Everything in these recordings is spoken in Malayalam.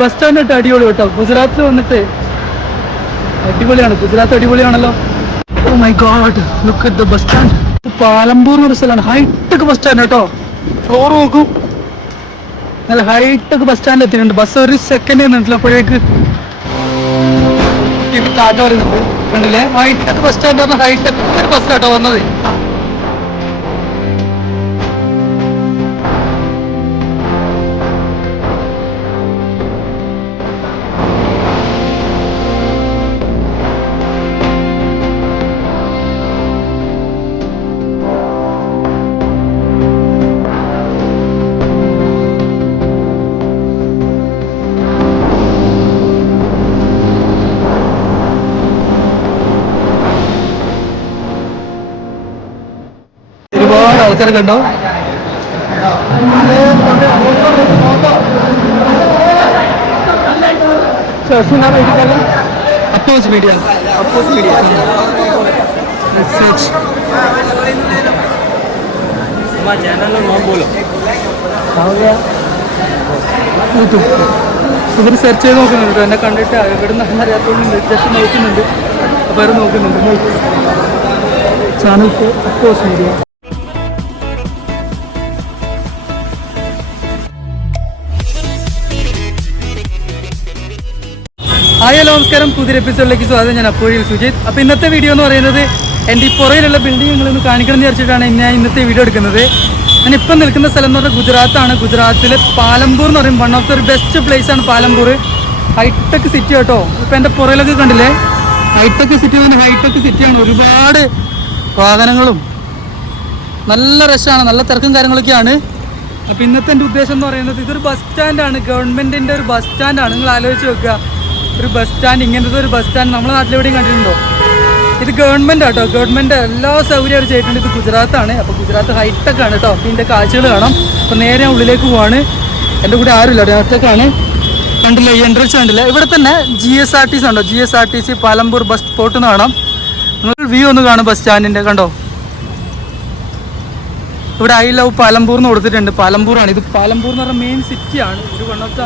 ബസ് സ്റ്റാൻഡ് ഇട്ട് അടിപൊളി കേട്ടോ. ഗുജറാത്തിൽ വന്നിട്ട് അടിപൊളിയാണ്. ഗുജറാത്ത് അടിപൊളിയാണല്ലോ. Oh my god, look at the bus stand. Palampur എന്നൊരു സ്ഥലമാണ്. ഹൈടെക് ബസ് സ്റ്റാൻഡ് കേട്ടോ. ഫ്ലോർ നോക്കൂ, നല്ല ഹൈടെക് ബസ് സ്റ്റാൻഡിൽ എത്തിയിട്ടുണ്ട്. ബസ് ഒരു സെക്കൻഡ് നിന്നിട്ടില്ല, അപ്പോഴേക്ക് ടാറ്റ പറയുന്നുണ്ട്. കണ്ടില്ലേ, ഹൈടെക് ബസ് സ്റ്റാൻഡ് പറഞ്ഞാൽ ഹൈടെക് ബസ് കേട്ടോ വന്നത്. ഒരുപാട് ആൾക്കാരൊക്കെ ഉണ്ടാവും. अपोज मीडिया चैनल नाम बोलो യൂട്യൂബ്. ഇവർ സെർച്ച് ചെയ്ത് നോക്കുന്നുണ്ട്. എന്നെ കണ്ടിട്ട് ഇവിടെ നിന്ന് അറിയാത്തതുകൊണ്ട് ജസ്റ്റ് നോക്കുന്നുണ്ട്. അപ്പോൾ അവർ നോക്കുന്നുണ്ട്. Channel അപ്പോസ് media. ഹായ്, നമസ്കാരം. പുതിയ എപ്പിസോഡിലേക്ക് സ്വാഗതം. ഞാൻ അപ്പോഴിൽ സുജിത്. അപ്പോൾ ഇന്നത്തെ വീഡിയോ എന്ന് പറയുന്നത് എൻ്റെ ഈ പുറയിലുള്ള ബിൽഡിംഗ് നിങ്ങളൊന്ന് കാണിക്കണം എന്ന് വിചാരിച്ചിട്ടാണ് ഞാൻ ഇന്നത്തെ വീഡിയോ എടുക്കുന്നത്. ഞാനിപ്പം നിൽക്കുന്ന സ്ഥലം എന്ന് പറഞ്ഞാൽ ഗുജറാത്താണ്. ഗുജറാത്തിലെ പാലമ്പൂർ എന്ന് പറയും. One of the best place ആണ് പാലമ്പൂർ. ഹൈടെക് സിറ്റി കേട്ടോ. ഇപ്പം എൻ്റെ പുറയിലൊക്കെ കണ്ടില്ലേ, ഹൈടെക് സിറ്റി തന്നെ. ഹൈടെക് സിറ്റിയാണ്. ഒരുപാട് വാഹനങ്ങളും നല്ല റഷാണ്, നല്ല തിരക്കും കാര്യങ്ങളൊക്കെയാണ്. അപ്പോൾ ഇന്നത്തെ എൻ്റെ ഉദ്ദേശം എന്ന് പറയുന്നത് ഇതൊരു ബസ് സ്റ്റാൻഡാണ്. ഗവൺമെൻറ്റിൻ്റെ ഒരു ബസ് സ്റ്റാൻഡാണ്. നിങ്ങൾ ആലോചിച്ച് നോക്കുക, ഒരു ബസ് സ്റ്റാൻഡ്, ഇങ്ങനത്തെ ഒരു ബസ് സ്റ്റാൻഡ് നമ്മുടെ നാട്ടിലെവിടെയും കണ്ടിട്ടുണ്ടോ? ഇത് ഗവൺമെൻറ് ആട്ടോ. ഗവൺമെൻറ് എല്ലാ സൗകര്യവും ചെയ്തിട്ടുണ്ട്. ഇത് ഗുജറാത്താണ്. അപ്പോൾ ഗുജറാത്ത് ഹൈടെക് ആണ് കേട്ടോ. അപ്പോൾ ഇതിൻ്റെ കാഴ്ചകൾ കാണാം. അപ്പോൾ നേരെ ഞാൻ ഉള്ളിലേക്ക് പോവാണ്. എൻ്റെ കൂടെ ആരുമില്ല, ഒറ്റക്കാണ്. കണ്ടില്ലേ, ഈ എൻട്രൻസ് കണ്ടില്ലേ? ഇവിടെ തന്നെ GSRTC ഉണ്ടോ? GSRTC പാലമ്പൂർ ബസ് സ്പോട്ട് എന്ന് കാണാം. നിങ്ങൾ വ്യൂ ഒന്ന് കാണും ബസ് സ്റ്റാൻഡിൻ്റെ. കണ്ടോ, ഇവിടെ ഐ ലവ് പാലമ്പൂർ എന്ന് കൊടുത്തിട്ടുണ്ട്. പാലമ്പൂറാണ് ഇത്. പാലമ്പൂർ എന്ന് പറഞ്ഞാൽ മെയിൻ സിറ്റിയാണ്. ഒരു വൺ ഓഫ് ദ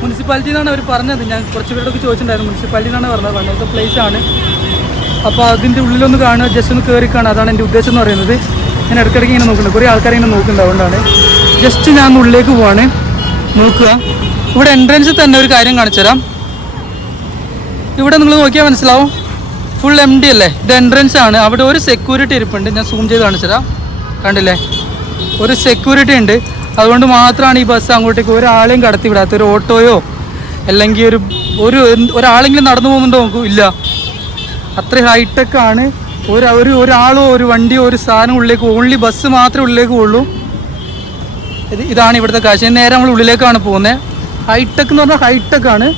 മുനിസിപ്പാലിറ്റി എന്നാണ് അവർ പറഞ്ഞത്. ഞാൻ കുറച്ച് പേരോടൊക്കെ ചോദിച്ചിട്ടുണ്ടായിരുന്നു. മുനിസിപ്പാലിറ്റി എന്നാണ് പറഞ്ഞത്. വൺ ഓഫ് ദ പ്ലേസ് ആണ്. അപ്പോൾ അതിൻ്റെ ഉള്ളിലൊന്ന് കാണുക, ജസ്റ്റ് ഒന്ന് കയറി കാണുക. അതാണ് എൻ്റെ ഉദ്ദേശം എന്ന് പറയുന്നത്. ഞാൻ ഇടയ്ക്കിടയ്ക്ക് ഇങ്ങനെ നോക്കുന്നുണ്ട്. കുറേ ആൾക്കാരെ ഇങ്ങനെ നോക്കുന്നുണ്ട്. അതുകൊണ്ടാണ് ജസ്റ്റ് ഞാൻ ഉള്ളിലേക്ക് പോവാണ്. നോക്കുക, ഇവിടെ എൻട്രൻസിൽ തന്നെ ഒരു കാര്യം കാണിച്ചു തരാം. ഇവിടെ നിങ്ങൾ നോക്കിയാൽ മനസ്സിലാവും, ഫുൾ empty അല്ലേ. ഇത് എൻട്രൻസ് ആണ്. അവിടെ ഒരു സെക്യൂരിറ്റി ഇരിപ്പുണ്ട്. ഞാൻ സൂം ചെയ്ത് കാണിച്ചു തരാം. കണ്ടില്ലേ, ഒരു സെക്യൂരിറ്റി ഉണ്ട്. അതുകൊണ്ട് മാത്രമാണ് ഈ ബസ് അങ്ങോട്ടേക്ക് ഒരാളെയും കടത്തി വിടാത്ത. ഒരു ഓട്ടോയോ അല്ലെങ്കിൽ ഒരാളെങ്കിലും നടന്നു പോകുന്നുണ്ടോ നോക്കൂ, ഇല്ല. അത്രയും ഹൈടെക് ആണ്. ഒരാളോ ഒരു വണ്ടിയോ ഒരു സാധനം ഉള്ളിലേക്ക്, ഓൺലി ബസ് മാത്രമേ ഉള്ളിലേക്ക് പോകുള്ളൂ. ഇതാണ് ഇവിടുത്തെ കാഴ്ച. നേരെ നമ്മൾ ഉള്ളിലേക്കാണ് പോകുന്നത്. ഹൈടെക് എന്ന് പറഞ്ഞാൽ ഹൈടെക് ആണ്.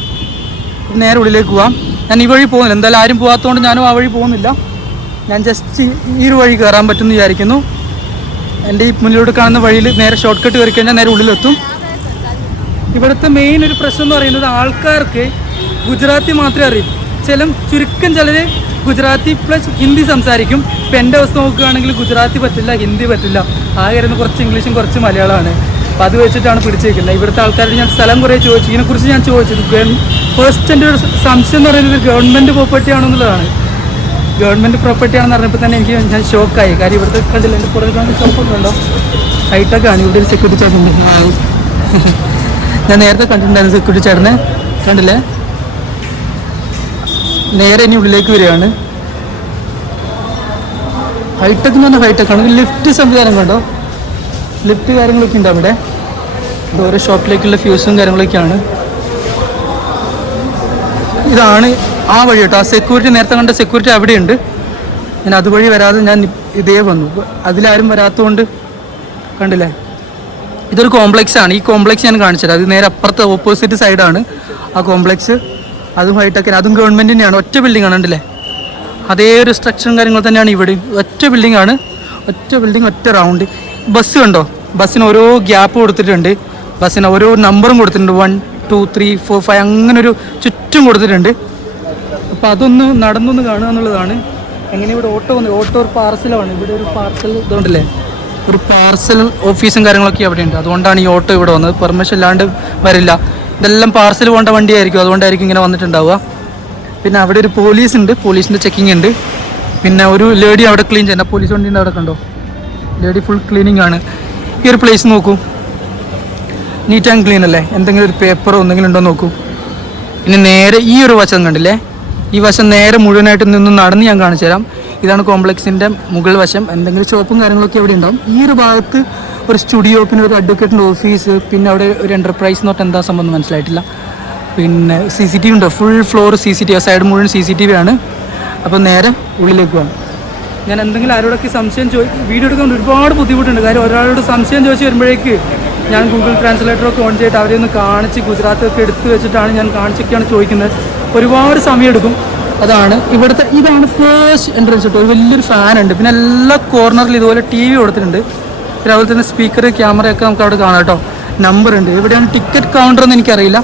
നേരെ ഉള്ളിലേക്ക് പോവാം. ഞാൻ ഈ വഴി പോകുന്നില്ല. എന്തായാലും ആരും പോകാത്തതുകൊണ്ട് ഞാനും ആ വഴി പോകുന്നില്ല. ഞാൻ ജസ്റ്റ് ഈ ഒരു വഴി കയറാൻ പറ്റുമെന്ന് വിചാരിക്കുന്നു. എൻ്റെ ഈ മുന്നിലോട്ട് കാണുന്ന വഴിയിൽ നേരെ ഷോർട്ട് കട്ട് കയറി കഴിഞ്ഞാൽ നേരെ ഉള്ളിലെത്തും. ഇവിടുത്തെ മെയിൻ ഒരു പ്രശ്നം എന്ന് പറയുന്നത് ആൾക്കാർക്ക് ഗുജറാത്തി മാത്രമേ അറിയൂ. ചുരുക്കം ചിലർ ഗുജറാത്തി പ്ലസ് ഹിന്ദി സംസാരിക്കും. ഇപ്പം എൻ്റെ അവസ്ഥ നോക്കുകയാണെങ്കിൽ ഗുജറാത്തി പറ്റില്ല, ഹിന്ദി പറ്റില്ല. ആകെ വരുന്ന കുറച്ച് ഇംഗ്ലീഷും കുറച്ച് മലയാളമാണ്. അപ്പോൾ അത് വെച്ചിട്ടാണ് പിടിച്ചേക്കുന്നത്. ഇവിടുത്തെ ആൾക്കാരോട് ഞാൻ സ്ഥലം കുറേ ചോദിച്ചു. ഇതിനെക്കുറിച്ച് ഞാൻ ചോദിച്ചത് ഫസ്റ്റ് എൻ്റെ ഒരു സംശയം എന്ന് പറയുന്നത് ഗവൺമെൻറ് പ്രോപ്പർട്ടി ആണോ എന്നുള്ളതാണ്. ഗവൺമെൻറ് പ്രോപ്പർട്ടി ആണെന്ന് പറഞ്ഞപ്പോൾ തന്നെ ഞാൻ ഷോക്കായി. കാര്യം ഇവിടുത്തെ കണ്ടില്ല, എൻ്റെ പുറകെ കാണുന്ന ഷോപ്പൊക്കെ ഉണ്ടോ, ഹൈടെക് ആണ്. ഇവിടെ ഒരു സെക്യൂരിറ്റി ചേട്ടനുണ്ട്. ഞാൻ നേരത്തെ കണ്ടിട്ടുണ്ടായിരുന്നു സെക്യൂരിറ്റി ചേട്ടനെ, കണ്ടില്ലേ. നേരെ ഇനി ഉള്ളിലേക്ക് വരികയാണ്. ഹൈടെക് എന്ന് പറഞ്ഞാൽ ഹൈടെക് ആണ്. ലിഫ്റ്റ് സംവിധാനം കണ്ടോ, ലിഫ്റ്റ് കാര്യങ്ങളൊക്കെ ഉണ്ട് അവിടെ. ഓരോ ഷോപ്പിലേക്കുള്ള ഫ്യൂസും കാര്യങ്ങളൊക്കെയാണ്. ഇതാണ് ആ വഴി കേട്ടോ. ആ സെക്യൂരിറ്റി, നേരത്തെ കണ്ട സെക്യൂരിറ്റി അവിടെയുണ്ട്. ഞാൻ അതുവഴി വരാതെ ഞാൻ ഇതേ വന്നു. അതിലാരും വരാത്തതുകൊണ്ട് കണ്ടില്ലേ. ഇതൊരു കോംപ്ലക്സ് ആണ്. ഈ കോംപ്ലക്സ് ഞാൻ കാണിച്ചത്. അത് നേരെ അപ്പുറത്തെ ഓപ്പോസിറ്റ് സൈഡാണ് ആ കോംപ്ലക്സ്. അതും ഹൈടെക്കിന്, അതും ഗവൺമെൻറ്റിൻ്റെയാണ്. ഒറ്റ ബിൽഡിംഗ് ആണ്, കണ്ടില്ലേ. അതേ ഒരു സ്ട്രക്ചറും കാര്യങ്ങൾ തന്നെയാണ് ഇവിടെയും. ഒറ്റ ബിൽഡിംഗ് ആണ്. ഒറ്റ ബിൽഡിംഗ്, ഒറ്റ റൗണ്ട്. ബസ് കണ്ടോ, ബസ്സിന് ഓരോ ഗ്യാപ്പ് കൊടുത്തിട്ടുണ്ട്. ബസ്സിന് ഓരോ നമ്പറും കൊടുത്തിട്ടുണ്ട്. 1, 2, 3, 4, 5 അങ്ങനൊരു ചുറ്റും കൊടുത്തിട്ടുണ്ട്. അപ്പോൾ അതൊന്ന് നടന്നൊന്ന് കാണുക എന്നുള്ളതാണ്. എങ്ങനെ ഇവിടെ ഓട്ടോ ഒരു പാർസലാണ്. ഇവിടെ ഒരു പാർസൽ ഇതുകൊണ്ടല്ലേ, ഒരു പാർസൽ ഓഫീസും കാര്യങ്ങളൊക്കെ അവിടെ ഉണ്ട്. അതുകൊണ്ടാണ് ഈ ഓട്ടോ ഇവിടെ വന്നത്. പെർമിഷൻ ഇല്ലാണ്ട് വരില്ല. ഇതെല്ലാം പാർസൽ പോകേണ്ട വണ്ടിയായിരിക്കും, അതുകൊണ്ടായിരിക്കും ഇങ്ങനെ വന്നിട്ടുണ്ടാവുക. പിന്നെ അവിടെ ഒരു പോലീസ് ഉണ്ട്, പോലീസിൻ്റെ ചെക്കിംഗ് ഉണ്ട്. പിന്നെ ഒരു ലേഡി അവിടെ ക്ലീൻ ചെയ്യുന്ന പോലീസ് വണ്ടീൻ്റെ അവിടെ കണ്ടോ, ലേഡി ഫുൾ ക്ലീനിങ് ആണ്. ഈ ഒരു പ്ലേസ് നോക്കൂ, നീറ്റ് ആൻഡ് ക്ലീൻ അല്ലേ. എന്തെങ്കിലും ഒരു പേപ്പറോ എന്തെങ്കിലും ഉണ്ടോ നോക്കൂ. ഇനി നേരെ ഈ ഒരു വശം കണ്ടില്ലേ, ഈ വശം നേരെ മുഴുവനായിട്ട് നിന്ന് നടന്ന് ഞാൻ കാണിച്ചു തരാം. ഇതാണ് കോംപ്ലക്സിൻ്റെ മുകൾ വശം. എന്തെങ്കിലും ഷോപ്പും കാര്യങ്ങളൊക്കെ അവിടെ ഉണ്ടാവും. ഈ ഒരു ഭാഗത്ത് ഒരു സ്റ്റുഡിയോ, പിന്നെ ഒരു അഡ്വക്കേറ്റിൻ്റെ ഓഫീസ്, പിന്നെ അവിടെ ഒരു എൻ്റർപ്രൈസ് നോട്ട് എന്താ സംബന്ധം മനസ്സിലായിട്ടില്ല. പിന്നെ CCTV ഉണ്ട്, ഫുൾ ഫ്ലോർ CCTV, സൈഡ് മുഴുവൻ CCTV ആണ്. അപ്പോൾ നേരെ ഉള്ളിലേക്ക് പോകാം. ഞാൻ എന്തെങ്കിലും ആരോടൊക്കെ സംശയം വീഡിയോ എടുക്കാൻ ഒരുപാട് ബുദ്ധിമുട്ടുണ്ട്. കാര്യം ഒരാളോട് സംശയം ചോദിച്ച് വരുമ്പോഴേക്ക് ഞാൻ ഗൂഗിൾ ട്രാൻസ്ലേറ്ററൊക്കെ ഓൺ ചെയ്തിട്ട് അവരെ ഒന്ന് കാണിച്ച് ഗുജറാത്തൊക്കെ എടുത്തു വെച്ചിട്ടാണ് ഞാൻ കാണിച്ചൊക്കെയാണ് ചോദിക്കുന്നത്. ഒരുപാട് സമയമെടുക്കും. ഇതാണ് ഫസ്റ്റ് എൻട്രൻസ് കേട്ടോ. ഒരു വലിയൊരു ഫാൻ ഉണ്ട്. പിന്നെ എല്ലാ കോർണറിലും ഇതുപോലെ TV കൊടുത്തിട്ടുണ്ട്. പിന്നെ അതുപോലെ തന്നെ സ്പീക്കർ, ക്യാമറയൊക്കെ നമുക്ക് അവിടെ കാണാം കേട്ടോ. നമ്പർ ഉണ്ട്. എവിടെയാണ് ടിക്കറ്റ് കൗണ്ടർ എന്ന് എനിക്കറിയില്ല.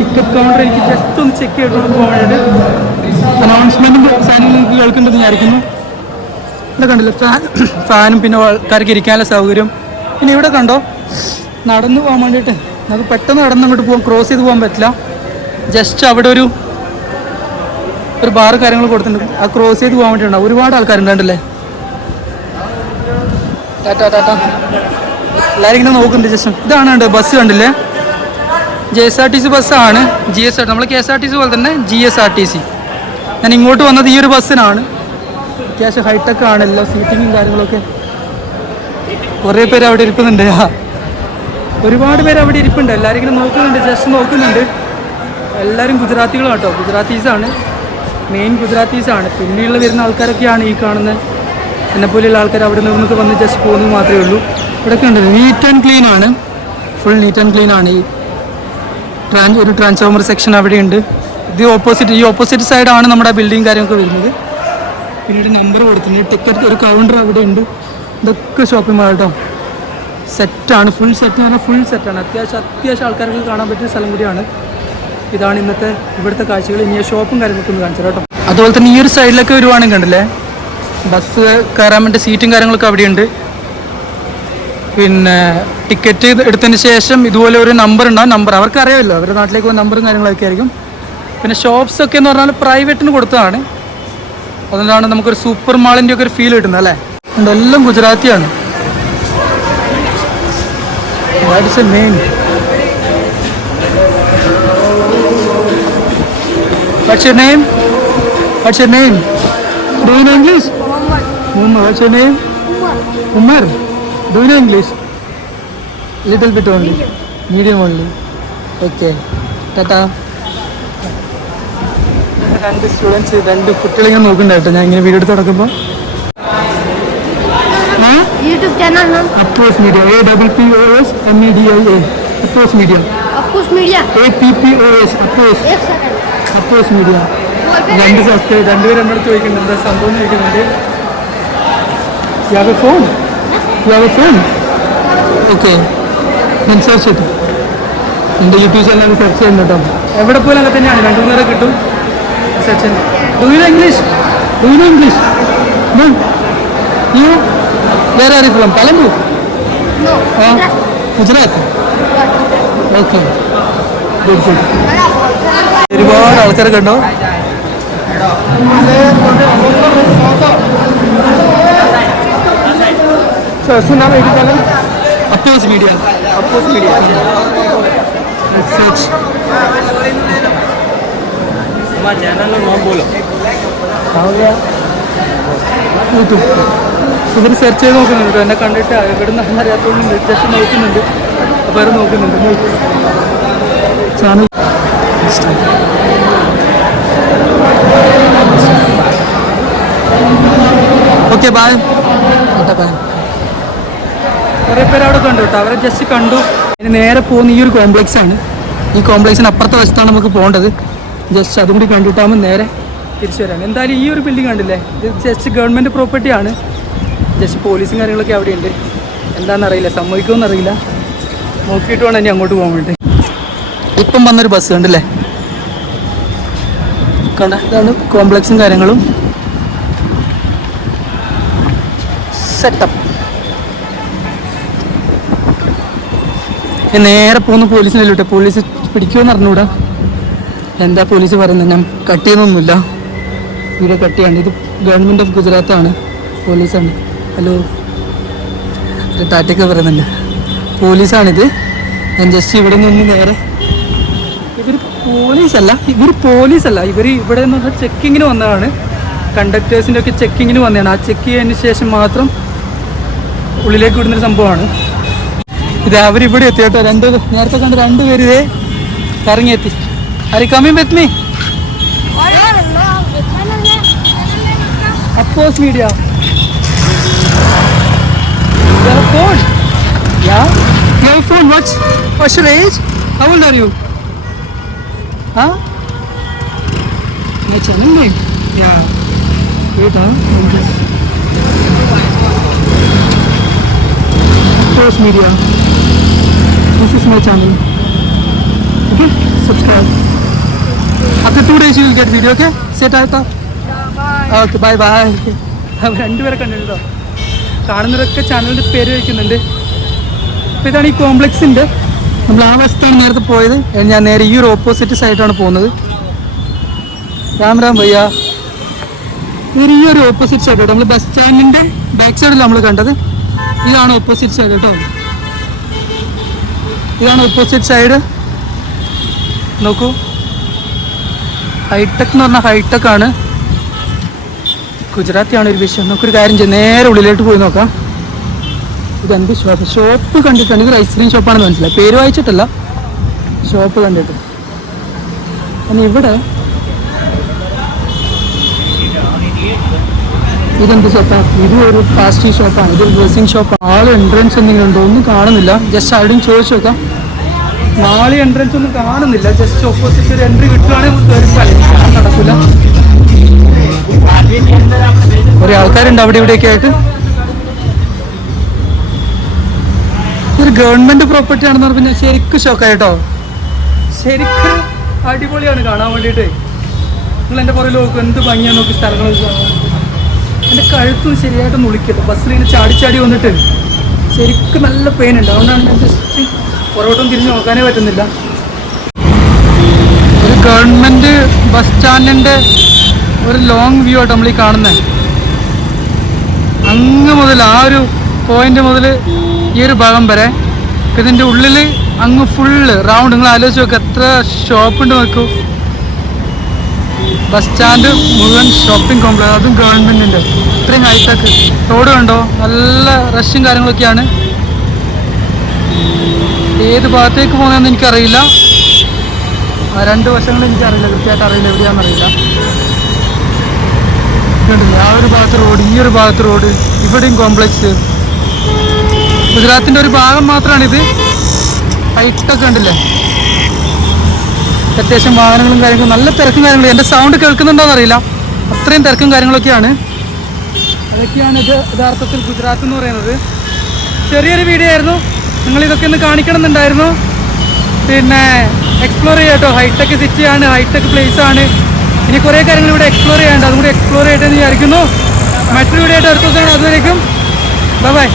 ടിക്കറ്റ് കൗണ്ടർ എനിക്ക് ജസ്റ്റ് ഒന്ന് ചെക്ക് ചെയ്തിട്ട് പോകാൻ വേണ്ടിയിട്ട് അനൗൺസ്മെൻറ്റും സാധനങ്ങൾ എനിക്ക് കേൾക്കേണ്ടത് വിചാരിക്കുന്നു. ഇവിടെ കണ്ടില്ല ഫാനും പിന്നെ ആൾക്കാർക്ക് ഇരിക്കാനുള്ള സൗകര്യം. പിന്നെ ഇവിടെ കണ്ടോ, നടന്നു പോകാൻ വേണ്ടിയിട്ട് നമുക്ക് പെട്ടെന്ന് നടന്ന് അങ്ങോട്ട് പോകാം, ക്രോസ് ചെയ്ത് പോകാൻ പറ്റില്ല. ജസ്റ്റ് അവിടെ ഒരു ബാർ കാര്യങ്ങൾ കൊടുത്തിട്ടുണ്ട്. ആ ക്രോസ് ചെയ്ത് പോകാൻ വേണ്ടിയിട്ടുണ്ടാവും. ഒരുപാട് ആൾക്കാരുണ്ടല്ലേ. എല്ലാവരും ഇങ്ങനെ നോക്കുന്നുണ്ട്. ജസ്റ്റ് ഇതാണ് കണ്ടോ ബസ് കണ്ടില്ലേ, JSRTC ബസ്സാണ്. GSRTC, നമ്മൾ KSRTC പോലെ തന്നെ GSRTC. ഞാൻ ഇങ്ങോട്ട് വന്നത് ഈ ഒരു ബസ്സിനാണ്. അത്യാവശ്യം ഹൈടെക് ആണ്, എല്ലാ സീറ്റിങ്ങും കാര്യങ്ങളൊക്കെ. കുറേ പേര് അവിടെ ഇരിക്കുന്നുണ്ട്. ഒരുപാട് പേര് അവിടെ ഇരിപ്പുണ്ട്. എല്ലാവരും ഇങ്ങനെ നോക്കുന്നുണ്ട്, ജസ്റ്റ് നോക്കുന്നുണ്ട്. എല്ലാവരും ഗുജറാത്തികളാണ് കേട്ടോ, ഗുജറാത്തീസാണ്, മെയിൻ ഗുജറാത്തീസാണ്. പിന്നെയുള്ള വരുന്ന ആൾക്കാരൊക്കെയാണ് ഈ കാണുന്ന എന്നെപ്പോലെയുള്ള ആൾക്കാർ. അവിടെ നിന്നൊക്കെ വന്ന് ജസ്റ്റ് പോകുന്നത് മാത്രമേ ഉള്ളൂ. ഇവിടെയൊക്കെ ഉണ്ട്, നീറ്റ് ആൻഡ് ക്ലീൻ ആണ്, ഫുൾ നീറ്റ് ആൻഡ് ക്ലീൻ ആണ്. ഒരു ട്രാൻസ്ഫോമർ സെക്ഷൻ അവിടെയുണ്ട്. ഈ ഓപ്പോസിറ്റ് സൈഡാണ് നമ്മുടെ ബിൽഡിങ് കാര്യമൊക്കെ വരുന്നത്. പിന്നീട് നമ്പർ കൊടുത്തിട്ടുണ്ട്. ടിക്കറ്റ് ഒരു കൗണ്ടർ അവിടെ ഉണ്ട്. ഇതൊക്കെ ഷോപ്പിംഗ് മാൾ കേട്ടോ. സെറ്റാണ്, ഫുൾ സെറ്റ് എന്ന് പറഞ്ഞാൽ ഫുൾ സെറ്റാണ്. അത്യാവശ്യം ആൾക്കാർക്ക് കാണാൻ പറ്റിയ സ്ഥലം കൂടിയാണ്. ഇതാണ് ഇന്നത്തെ ഇവിടുത്തെ കാഴ്ചകൾ. ഇനി ഷോപ്പും കാര്യങ്ങളൊക്കെ ഒന്ന് കാണിച്ചു കേട്ടോ. അതുപോലെ തന്നെ ഈ ഒരു സൈഡിലൊക്കെ വരുവാണെങ്കിൽ കണ്ടില്ലേ, ബസ് കയറാൻ വേണ്ടി സീറ്റും കാര്യങ്ങളൊക്കെ അവിടെയുണ്ട്. പിന്നെ ടിക്കറ്റ് എടുത്തതിന് ശേഷം ഇതുപോലെ ഒരു നമ്പർ ഉണ്ടാവും. നമ്പർ അവർക്ക് അറിയാമല്ലോ, അവരുടെ നാട്ടിലേക്ക് പോകുന്ന നമ്പറും കാര്യങ്ങളൊക്കെ ആയിരിക്കും. പിന്നെ ഷോപ്സൊക്കെ എന്ന് പറഞ്ഞാൽ പ്രൈവറ്റിന് കൊടുത്തതാണ്. അതുകൊണ്ടാണ് നമുക്കൊരു സൂപ്പർ മാളിൻ്റെ ഒക്കെ ഒരു ഫീൽ കിട്ടുന്നത് അല്ലേ. എല്ലാം ഗുജറാത്തിയാണ്. That is the name. What's your name? What's your name? Do you know English? Muhammad. What's your name? Umar. Do you know English? Little bit only. Medium only. Okay. Tata. രണ്ട് സ്റ്റുഡൻസ്, രണ്ട് കുട്ടികളിങ്ങനെ നോക്കുന്നുണ്ട് കേട്ടോ. ഞാൻ ഇങ്ങനെ വീഡിയോ എടുത്ത് തുടക്കുമ്പോൾ YouTube channel नाम Appos Media, APPOS MEDIA, Appos Media, Appos Media, APPOS, Appos Media. രണ്ട് സബ്സ്ക്രൈബ്, രണ്ടുപേരും എന്നോട് ചോദിക്കുന്നുണ്ട് എന്താ സംഭവം ചോദിക്കുന്നുണ്ട്. You have a phone? You have a phone? Okay. ഞാൻ സെർച്ച് ചെയ്തു. എൻ്റെ യൂട്യൂബ് ചാനൽ സെർച്ച് ചെയ്യുന്നു കേട്ടോ. എവിടെ പോലും അങ്ങനെ തന്നെയാണ്, 2 നേരം കിട്ടും സെർച്ച് ചെയ്യുന്നത്. Do you know English? Do you know English? No. You? Where are you from? Palanpur? no, Gujarat? Okay. Good. ഒരുപാട് ആൾക്കാരെ കണ്ടോ. Appos Media. Appos Media. Search. Channel नाम बोलो. യൂട്യൂബ് ഇവർ സെർച്ച് ചെയ്ത് നോക്കുന്നുണ്ട്. എന്നെ കണ്ടിട്ട് ഇവിടെ നിന്ന് അറിയാത്തതുകൊണ്ട് ജസ്റ്റ് നോക്കുന്നുണ്ട്. അപ്പോൾ അവർ നോക്കുന്നുണ്ട്. Channel okay bye. ബായ്. കുറേ പേര് അവിടെ കണ്ടു കേട്ടോ. അവരെ ജസ്റ്റ് കണ്ടു. ഇനി നേരെ പോകുന്ന ഈ ഒരു കോംപ്ലക്സ് ആണ്. ഈ കോംപ്ലക്സിന് അപ്പുറത്തെ വശത്താണ് നമുക്ക് പോകേണ്ടത്. ജസ്റ്റ് അതും കൂടി കണ്ടിട്ടാകുമ്പോൾ നേരെ തിരിച്ചു വരാൻ. എന്തായാലും ഈ ഒരു ബിൽഡിംഗ് കണ്ടില്ലേ, ഇത് ജസ്റ്റ് ഗവൺമെൻറ് പ്രോപ്പർട്ടിയാണ്. ജസ്റ്റ് പോലീസും കാര്യങ്ങളൊക്കെ അവിടെയുണ്ട്. എന്താണെന്നറിയില്ല, സമ്മതിക്കുമെന്നറിയില്ല. നോക്കിയിട്ട് വേണം ഇനി അങ്ങോട്ട് പോകാൻ വേണ്ടി. ഇപ്പം വന്നൊരു ബസ് കണ്ടില്ലേ, കണ്ട ഇതാണ് കോംപ്ലക്സും കാര്യങ്ങളും സെറ്റപ്പ്. നേരെ പോകുന്ന പോലീസിനല്ലോട്ടെ. പോലീസ് പിടിക്കുമെന്ന് അറിഞ്ഞൂടാ. എന്താ പോലീസ് പറയുന്നത്? ഞാൻ കട്ട് ചെയ്യുന്നൊന്നുമില്ല, വീഡിയോ കട്ട് ചെയ്യാണ്ട്. ഇത് ഗവൺമെൻറ് ഓഫ് ഗുജറാത്താണ്, പോലീസാണ്. ഹലോ, ഒരു ടാറ്റയൊക്കെ പറയുന്നുണ്ട്. പോലീസാണിത്. ഞാൻ ജസ്റ്റ് ഇവിടെ നിന്ന് നേരെ, ഇവർ പോലീസല്ല, ഇവർ ഇവിടെ നിന്ന് പറഞ്ഞാൽ ചെക്കിങ്ങിന് വന്നതാണ്. കണ്ടക്ടേഴ്സിൻ്റെ ഒക്കെ ചെക്കിങ്ങിന് വന്നതാണ്. ആ ചെക്ക് ചെയ്തതിന് ശേഷം മാത്രം ഉള്ളിലേക്ക് വിടുന്നൊരു സംഭവമാണ് ഇത്. അവരിവിടെ എത്തി കേട്ടോ. നേരത്തെ കണ്ട് 2 പേര് ഇതേ ഇറങ്ങിയെത്തി. ആര് coming with me? Appos Media. You have a phone? Yeah? You have a phone? What's your age? How old are you? Huh? My channel name? Yeah. Wait, Appos Media. This is my channel. Okay? Subscribe. After 2 days you will get video, okay? Say tata. Okay, bye bye. അവർ 2 പേരെ കണ്ടിട്ടുണ്ടോ? കാണുന്നവരൊക്കെ ചാനലിൻ്റെ പേര് വയ്ക്കുന്നുണ്ട്. അപ്പോൾ ഇതാണ് ഈ കോംപ്ലക്സിൻ്റെ. നമ്മൾ ആ വശത്താണ് നേരത്തെ പോയത്. ഞാൻ നേരെ ഈ ഒരു ഓപ്പോസിറ്റ് സൈഡാണ് പോകുന്നത്. രാം ഭയ്യ. നേരെ ഈ ഒരു ഓപ്പോസിറ്റ് സൈഡ് കേട്ടോ. നമ്മൾ ബസ് സ്റ്റാൻഡിൻ്റെ ബാക്ക് സൈഡിൽ നമ്മൾ കണ്ടത്. ഇതാണ് ഓപ്പോസിറ്റ് സൈഡ് കേട്ടോ. ഇതാണ് ഓപ്പോസിറ്റ് സൈഡ്. നോക്കൂ, ഹൈടെക് എന്ന് പറഞ്ഞാൽ ഹൈടെക് ആണ്. ഗുജറാത്തിയാണ് ഒരു വിഷയം. നമുക്കൊരു കാര്യം ചെയ്യാം, നേരെ ഉള്ളിലോട്ട് പോയി നോക്കാം. ഇതെന്ത് ഷോപ്പ് കണ്ടിട്ടുണ്ട്. ഇതൊരു ഐസ്ക്രീം ഷോപ്പാണെന്ന് മനസ്സിലായി, പേര് വായിച്ചിട്ടല്ല, ഷോപ്പ് കണ്ടിട്ട്. പിന്നെ ഇവിടെ ഇതെന്ത് ഷോപ്പാണ്? ഇത് ഒരു പാസ്ട്രി ഷോപ്പാണ്, ഇതൊരു ഡ്രസ്സിങ് ഷോപ്പാണ്. എൻട്രൻസ് എന്തെങ്കിലും ഉണ്ടോ? ഒന്നും കാണുന്നില്ല. ജസ്റ്റ് ആരുടെയും ചോദിച്ചു നോക്കാം. നാളെ എൻട്രൻസ് ഒന്നും കാണുന്നില്ല. ജസ്റ്റ് ഓപ്പോസിറ്റ് ഒരു എൻട്രി കിട്ടുവാണെങ്കിൽ നടക്കില്ല. കുറേ ആൾക്കാരുണ്ട് അവിടെ ഇവിടെയൊക്കെ ആയിട്ട്. ഇതൊരു ഗവൺമെന്റ് പ്രോപ്പർട്ടി ആണെന്ന് പറഞ്ഞാൽ ശരിക്കും ഷോക്കായിട്ടോ. ശരിക്കും അടിപൊളിയാണ് കാണാൻ വേണ്ടിയിട്ട്. നിങ്ങൾ എൻ്റെ പുറകിൽ നോക്കും, എന്ത് ഭംഗിയാണ് നോക്കി സ്ഥലങ്ങളൊക്കെ. എൻ്റെ കഴുത്തും ശരിയായിട്ടൊന്നും വിളിക്കട്ടെ. ബസ്സിൽ ഇങ്ങനെ ചാടി വന്നിട്ട് ശരിക്കും നല്ല പെയിൻ ഉണ്ട്. അതുകൊണ്ടാണ് ഞാൻ ജസ്റ്റ് പുറകോട്ടും തിരിഞ്ഞ് നോക്കാനേ പറ്റുന്നില്ല. ഒരു ഗവൺമെന്റ് ബസ് സ്റ്റാൻഡിൻ്റെ ഒരു ലോങ് വ്യൂ ആയിട്ട് നമ്മൾ ഈ കാണുന്നത്. അങ്ങ് മുതൽ ആ ഒരു പോയിന്റ് മുതൽ ഈ ഒരു ഭാഗം വരെ. ഇതിൻ്റെ ഉള്ളിൽ അങ്ങ് ഫുള്ള് റൗണ്ട്. നിങ്ങൾ ആലോചിച്ച് നോക്കുക, എത്ര ഷോപ്പുണ്ട് നോക്കൂ. ബസ് സ്റ്റാൻഡ് മുഴുവൻ ഷോപ്പിംഗ് കോംപ്ലക്സ്, അതും ഗവൺമെൻറ്റിൻ്റെ. ഇത്രയും ഹൈടെക്. റോഡ് കണ്ടോ, നല്ല റഷും കാര്യങ്ങളൊക്കെയാണ്. ഏത് ഭാഗത്തേക്ക് പോകുന്നതെന്ന് എനിക്കറിയില്ല. ആ 2 വശങ്ങളും എനിക്കറിയില്ല, കൃത്യമായിട്ട് അറിയില്ല, എവിടെയാണെന്നറിയില്ല. ആ ഒരു ഭാഗത്ത് റോഡ്, ഈ ഒരു ഭാഗത്ത് റോഡ്, ഇവിടെയും കോംപ്ലക്സ്. ഗുജറാത്തിൻ്റെ ഒരു ഭാഗം മാത്രമാണിത്. ഹൈടെക് കണ്ടില്ലേ? അത്യാവശ്യം വാഹനങ്ങളും കാര്യങ്ങളും, നല്ല തിരക്കും കാര്യങ്ങളും. എൻ്റെ സൗണ്ട് കേൾക്കുന്നുണ്ടോയെന്ന് അറിയില്ല, അത്രയും തിരക്കും കാര്യങ്ങളൊക്കെയാണ്. അതൊക്കെയാണ് ഇത് യഥാർത്ഥത്തിൽ ഗുജറാത്ത് എന്ന് പറയുന്നത്. ചെറിയൊരു വീഡിയോ ആയിരുന്നു, നിങ്ങളിതൊക്കെ ഒന്ന് കാണിക്കണം എന്നുണ്ടായിരുന്നു. പിന്നെ എക്സ്പ്ലോർ ചെയ്യാം കേട്ടോ. ഹൈടെക് സിറ്റിയാണ്, ഹൈടെക് പ്ലേസാണ്. ഇനി കുറേ കാര്യങ്ങൾ ഇവിടെ എക്സ്പ്ലോർ ചെയ്യാണ്ട്, അതും കൂടി എക്സ്പ്ലോർ ചെയ്യട്ടെന്ന് വിചാരിക്കുന്നു. മറ്റൊരു വീഡിയോ ആയിട്ട് അടുത്ത ദിവസം. അതുവരേക്കും ബൈ ബൈ.